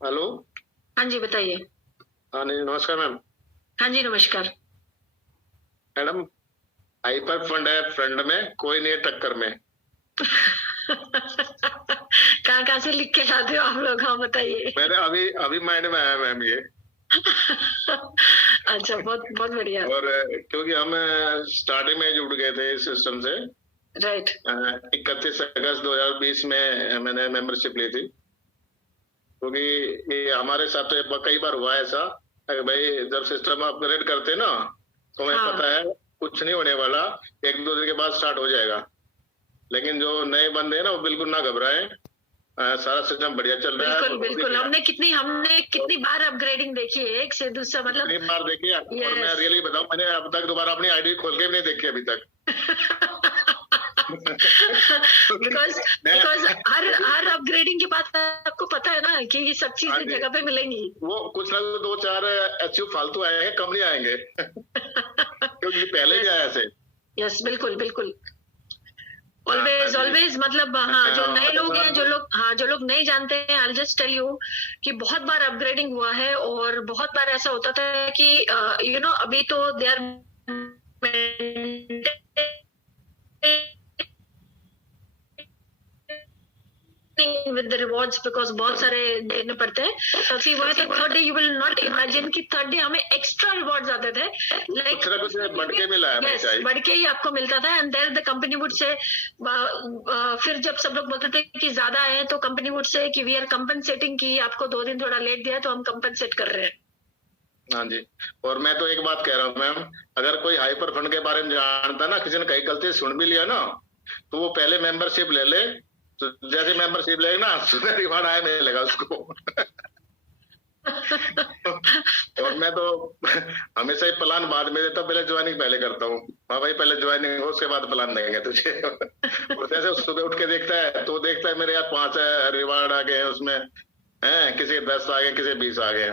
हेलो, हाँ जी बताइए। हाँ जी नमस्कार मैम। हाँ जी नमस्कार मैडम, हाइपर फंड है फ्रंट में, कोई नहीं है टक्कर में। कहाँ से लिख के लाते हो आप लोग? हाँ बताइए। मैंने अभी माइंड में आया मैम ये। अच्छा, बहुत बढ़िया। और क्योंकि हम स्टार्टिंग में जुड़ गए थे इस सिस्टम से, राइट। 31 अगस्त 2020 में मैंने मेंबरशिप ली थी। क्योंकि ये हमारे साथ तो कई बार हुआ ऐसा, भाई जब सिस्टम अपग्रेड करते ना तो हमें पता है कुछ नहीं होने वाला, 1-2 दिन के बाद स्टार्ट हो जाएगा। लेकिन जो नए बंदे हैं ना वो बिल्कुल ना घबराएं, सारा सिस्टम बढ़िया चल रहा है। बिल्कुल हमने कितनी बार अपग्रेडिंग देखी है, एक से दूसरा, मतलब कितनी बार देखी है। और मैं रियली बताऊं, मैंने अब तक दोबारा अपनी आईडी खोल के भी नहीं देखी अभी तक। बिकॉज हर अपग्रेडिंग के बाद आपको पता है ना कि ये सब चीजें जगह पे मिलेंगी। वो कुछ ना 2-4 एचयू फालतू आए हैं, कम नहीं आएंगे। क्योंकि पहले भी आया ऐसे। यस बिल्कुल ऑलवेज मतलब हाँ, जो नए लोग हैं, जो लोग नहीं जानते हैं, आई जस्ट टेल यू कि बहुत बार अपग्रेडिंग हुआ है और बहुत बार ऐसा होता था कि अभी तो they are with the rewards because बहुत सारे देने पड़ते हैं। तो third day you will not imagine कि थर्ड डे हमें एक्स्ट्रा रिवॉर्ड्स आते थे, लाइक बढ़ के मिला है। yes, बढ़ के ही आपको मिलता था। And there the company would say, फिर जब सब लोग बोलते थे कि ज्यादा है तो कंपनी वुड से कि वी आर कंपनसेटिंग, कि आपको 2 दिन थोड़ा लेट दिया तो हम कंपनसेट कर रहे हैं। हाँ जी। और मैं तो एक बात कह रहा हूँ मैम, अगर कोई हाइपर फंड के बारे में जानता ना, किसी ने कहीं गलती सुन भी लिया ना, तो वो पहले मेंबरशिप ले ले, तो जैसे मेंबरशिप लेगा ना रिवार्ड आया मिलेगा उसको। और मैं तो हमेशा ही प्लान बाद में देता, पहले ज्वाइनिंग पहले करता हूँ। हाँ भाई पहले ज्वाइनिंग हो, उसके बाद प्लान देंगे तुझे। और जैसे सुबह उठ के देखता है तो देखता है मेरे यार 5 रिवार्ड आ गए हैं उसमें, हैं किसी के 10 आ गए, किसी 20 आ गए।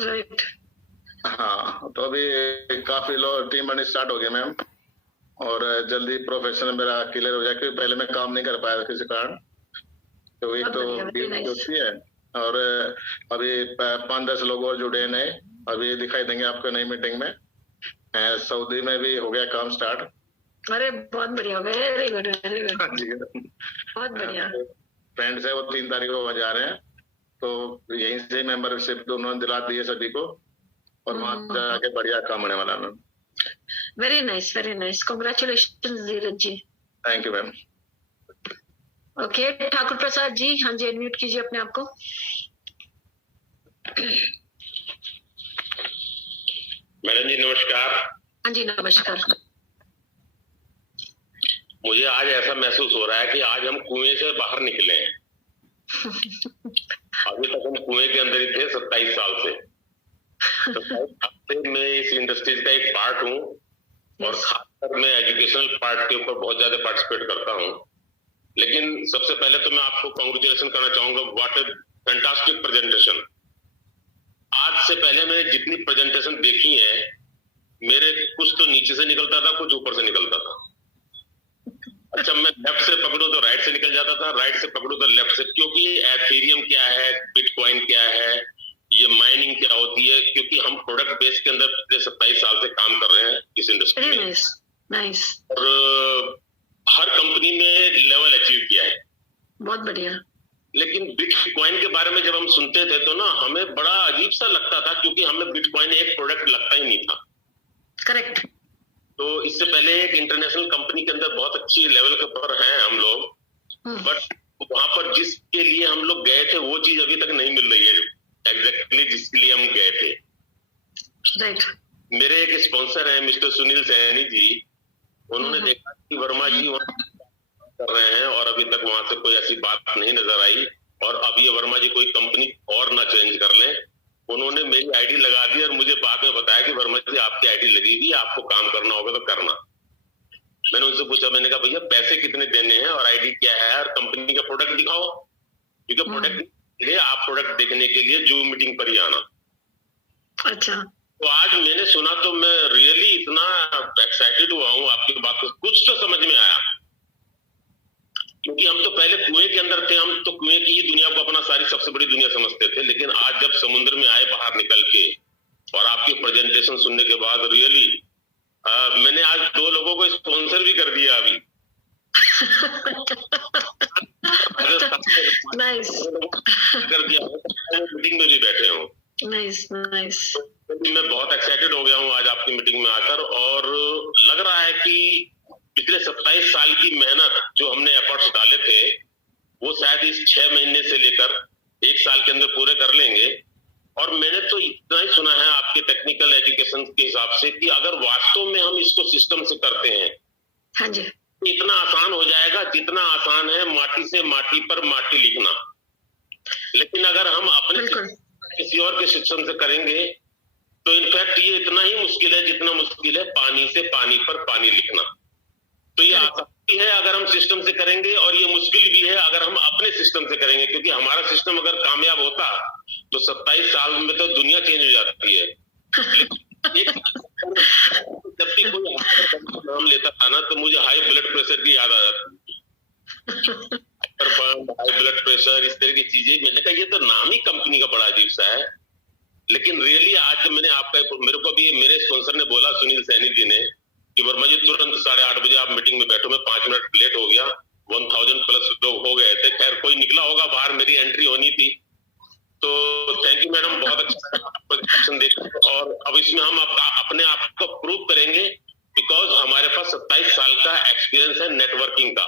राइट। हाँ तो अभी काफी लोग टीम बननी स्टार्ट हो गए मैम, और जल्दी प्रोफेशनल मेरा क्लियर हो जाए, क्योंकि पहले मैं काम नहीं कर पाया किसी कारण। तो एक तो होती है, और अभी 5-10 लोग और जुड़े हैं नए, अभी दिखाई देंगे आपको नई मीटिंग में। सऊदी में भी हो गया काम स्टार्ट। अरे बहुत बढ़िया, वेरी गुड बहुत बढ़िया। फ्रेंड्स है वो 3 तारीख को जा रहे हैं, तो यहीं से मेंबरशिप दोनों दिला दिए सभी को, और वहां जाके बढ़िया काम होने वाला है। Very nice, congratulations Dheeraj ji. Thank you ma'am. Okay Thakur Prasad ji, हाँ जी अनम्यूट कीजिए अपने आप को। मैडम जी नमस्कार। हाँ जी नमस्कार। मुझे आज ऐसा महसूस हो रहा है कि आज हम कुएं से बाहर निकले हैं। अभी तक हम कुएं के अंदर ही थे 27 साल से। 27 साल से मैं इस इंडस्ट्रीज का एक पार्ट हूँ और खासकर मैं एजुकेशनल पार्ट के ऊपर बहुत ज्यादा पार्टिसिपेट करता हूँ। लेकिन सबसे पहले तो मैं आपको कांग्रेचुलेशन करना चाहूंगा, व्हाट ए फैंटास्टिक प्रेजेंटेशन। आज से पहले मैंने जितनी प्रेजेंटेशन देखी है, मेरे कुछ तो नीचे से निकलता था, कुछ ऊपर से निकलता था। अच्छा, मैं लेफ्ट से पकड़ूं तो राइट से निकल जाता था, राइट से पकड़ूं तो लेफ्ट से, क्योंकि एथेरियम क्या है, बिटकॉइन क्या है, ये माइनिंग क्या होती है, क्योंकि हम प्रोडक्ट बेस के अंदर पिछले 27 साल से काम कर रहे हैं इस इंडस्ट्री में। नाइस। और हर कंपनी में लेवल अचीव किया है। बहुत बढ़िया। लेकिन बिटकॉइन के बारे में जब हम सुनते थे तो ना हमें बड़ा अजीब सा लगता था, क्योंकि हमें बिटकॉइन एक प्रोडक्ट लगता ही नहीं था। करेक्ट। तो इससे पहले एक इंटरनेशनल कंपनी के अंदर बहुत अच्छी लेवल के ऊपर हैं हम लोग, बट वहां पर जिसके लिए हम लोग गए थे वो चीज अभी तक नहीं मिल रही है एग्जैक्टली जिसके लिए हम गए थे। राइट। मेरे एक स्पॉन्सर है मिस्टर सुनील सैनी जी, उन्होंने देखा कि वर्मा जी वहां कर रहे हैं और अभी तक वहां से कोई ऐसी बात नहीं नजर आई, और अब ये वर्मा जी कोई कंपनी और ना चेंज कर लें। उन्होंने मेरी आईडी लगा दी और मुझे बाद में बताया कि वर्मा जी आपकी आईडी लगी हुई, आपको काम करना होगा तो करना। मैंने उनसे पूछा, मैंने कहा भैया पैसे कितने देने हैं और आईडी क्या है और कंपनी का प्रोडक्ट दिखाओ, क्योंकि प्रोडक्ट लिए आप प्रोडक्ट देखने के लिए जूम मीटिंग पर ही आना। अच्छा। तो आज मैंने सुना तो मैं रियली इतना एक्साइटेड हुआ हूँ, आपकी बात को कुछ तो समझ में आया। क्योंकि हम तो पहले कुएं के अंदर थे, हम तो कुएं की ही दुनिया को अपना सारी सबसे बड़ी दुनिया समझते थे, लेकिन आज जब समुद्र में आए बाहर निकल के और आपकी प्रेजेंटेशन सुनने के बाद रियली मैंने आज 2 लोगों को स्पॉन्सर भी कर दिया अभी। नाइस। कर दिया, मीटिंग में भी बैठे हो। Nice nice. मैं बहुत एक्साइटेड हो गया हूँ आज आपकी मीटिंग में आकर, और लग रहा है कि पिछले 27 साल की मेहनत जो हमने एफर्ट्स डाले थे वो शायद इस 6 महीने से लेकर 1 साल के अंदर पूरे कर लेंगे। और मैंने तो इतना ही सुना है आपके टेक्निकल एजुकेशन के हिसाब से कि अगर वास्तव में हम इसको सिस्टम से करते हैं, हाँ जी, इतना आसान हो जाएगा जितना आसान है माटी से माटी पर माटी लिखना। लेकिन अगर हम अपने किसी और के सिस्टम से करेंगे तो इनफैक्ट ये इतना ही मुश्किल है जितना मुश्किल है पानी से पानी पर पानी लिखना। तो ये आसान भी है अगर हम सिस्टम से करेंगे, और ये मुश्किल भी है अगर हम अपने सिस्टम से करेंगे, क्योंकि हमारा सिस्टम अगर कामयाब होता तो 27 साल में तो दुनिया चेंज हो जाती है। जब भी कोई नाम लेता था ना तो मुझे हाई ब्लड प्रेशर की याद आ जाती, हाई ब्लड प्रेशर, इस तरह की चीजें। मैंने कहा ये तो नाम ही कंपनी का बड़ा अजीब सा है। लेकिन रियली आज जब मैंने आपका, मेरे को भी मेरे स्पॉन्सर ने बोला, सुनील सैनी जी ने, कि वर्मा जी तुरंत 8:30 बजे आप मीटिंग में बैठो। मैं 5 मिनट लेट हो गया, 1000 प्लस लोग हो गए थे। खैर कोई निकला होगा बाहर, मेरी एंट्री होनी थी। तो थैंक यू मैडम, बहुत अच्छा प्रेजेंटेशन देखा। और अब इसमें हम अपने आप को प्रूव करेंगे, बिकॉज हमारे पास 27 साल का एक्सपीरियंस है नेटवर्किंग का।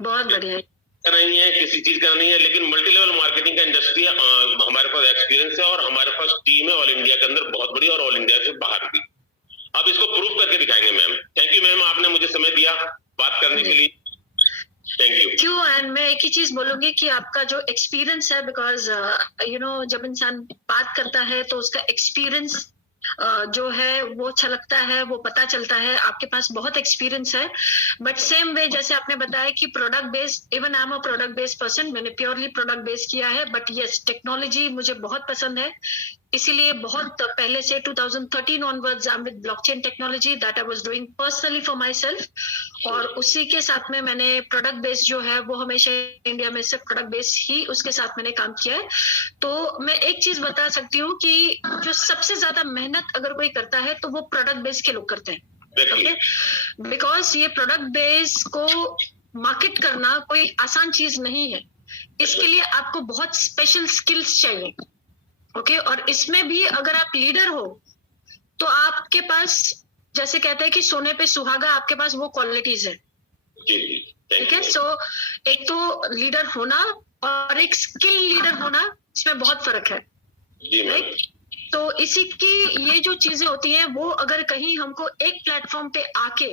बहुत बढ़िया। नहीं है किसी चीज का नहीं है, लेकिन मल्टी लेवल मार्केटिंग का इंडस्ट्री हमारे पास एक्सपीरियंस है, और हमारे पास टीम है ऑल इंडिया के अंदर बहुत बड़ी, और ऑल इंडिया से बाहर भी। अब इसको प्रूव करके दिखाएंगे मैम। थैंक यू मैम, आपने मुझे समय दिया बात करने के लिए। Thank you. क्यों, एंड मैं एक ही चीज बोलूंगी कि आपका जो एक्सपीरियंस है, बिकॉज जब इंसान बात करता है तो उसका एक्सपीरियंस जो है वो छलकता है, वो पता चलता है। आपके पास बहुत एक्सपीरियंस है, बट सेम वे जैसे आपने बताया कि product based, even I am a product based person, मैंने प्योरली प्रोडक्ट बेस्ड किया है, बट यस टेक्नोलॉजी मुझे बहुत पसंद है। इसीलिए बहुत पहले से 2013 onwards I am with blockchain technology that I was doing personally for my self, और उसी के साथ में मैंने प्रोडक्ट बेस्ड जो है वो हमेशा इंडिया में सिर्फ प्रोडक्ट बेस्ड ही उसके साथ मैंने काम किया है। तो मैं एक चीज बता सकती हूँ कि जो सबसे ज्यादा मेहनत अगर कोई करता है तो वो प्रोडक्ट बेस्ड के लोग करते हैं, ओके? बिकॉज ये प्रोडक्ट बेस्ड को मार्केट करना कोई आसान चीज नहीं है। इसके लिए आपको बहुत स्पेशल स्किल्स चाहिए, ओके? और इसमें भी अगर आप लीडर हो तो आपके पास, जैसे कहते हैं कि सोने पे सुहागा, आपके पास वो क्वालिटीज है, ठीक है? सो एक तो लीडर होना और एक स्किल लीडर होना, इसमें बहुत फर्क है, राइट? तो इसी की ये जो चीजें होती हैं वो अगर कहीं हमको एक प्लेटफॉर्म पे आके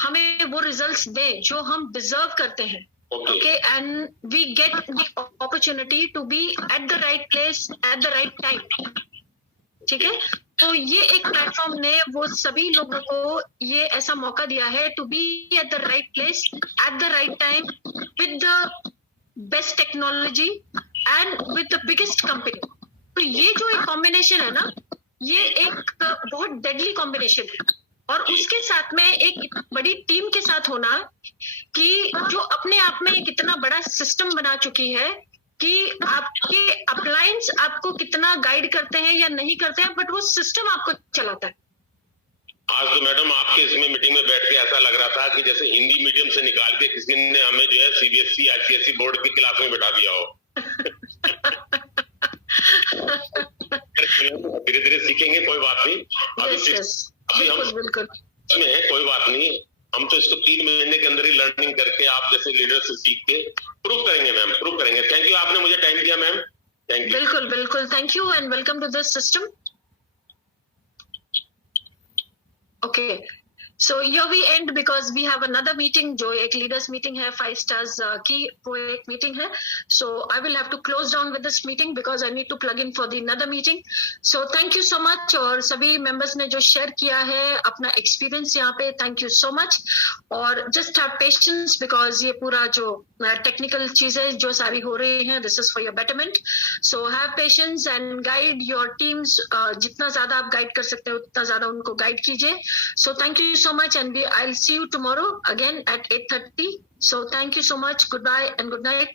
हमें वो रिजल्ट्स दे जो हम डिजर्व करते हैं, okay, and we get the opportunity to be at the right place at the right time, ठीक है। तो ये एक प्लेटफॉर्म ने वो सभी लोगों को ये ऐसा मौका दिया है to be at the right place at the right time with the best technology and with the biggest company. तो ये जो एक कॉम्बिनेशन है ना, ये एक बहुत डेडली कॉम्बिनेशन है, और उसके साथ में एक बड़ी टीम के साथ होना कि जो अपने आप में एक इतना बड़ा सिस्टम बना चुकी है कि आपके अपलायंस आपको कितना गाइड करते हैं या नहीं करते हैं, बट वो सिस्टम आपको चलाता है। आज तो मैडम आपके इसमें मीटिंग में बैठ के ऐसा लग रहा था कि जैसे हिंदी मीडियम से निकाल के किसी ने हमें जो है सीबीएसई आईसीएसई बोर्ड की क्लास में बैठा दिया हो। धीरे धीरे सीखेंगे, कोई बात नहीं। अभी हम बिल्कुल इसमें है, कोई बात नहीं। हम तो इसको 3 महीने के अंदर ही लर्निंग करके आप जैसे लीडर से सीख के प्रूव करेंगे मैम, प्रूव करेंगे। थैंक यू, आपने मुझे टाइम दिया मैम, थैंक यू। बिल्कुल बिल्कुल, thank you and welcome to this system. Okay, so here we end because we have another meeting जो एक leaders meeting है 5 stars की, वो एक meeting है। So I will have to close down with this meeting because I need to plug in for the another meeting. So thank you so much, और सभी members ने जो share किया है अपना experience यहाँ पे, thank you so much। और just have patience because ये पूरा जो technical चीजें जो सारी हो रही हैं, this is for your betterment. So have patience and guide your teams, जितना ज्यादा आप guide कर सकते हो उतना ज्यादा उनको guide कीजिए। So thank you so much and I'll see you tomorrow again at 8:30. So thank you so much. Goodbye and good night.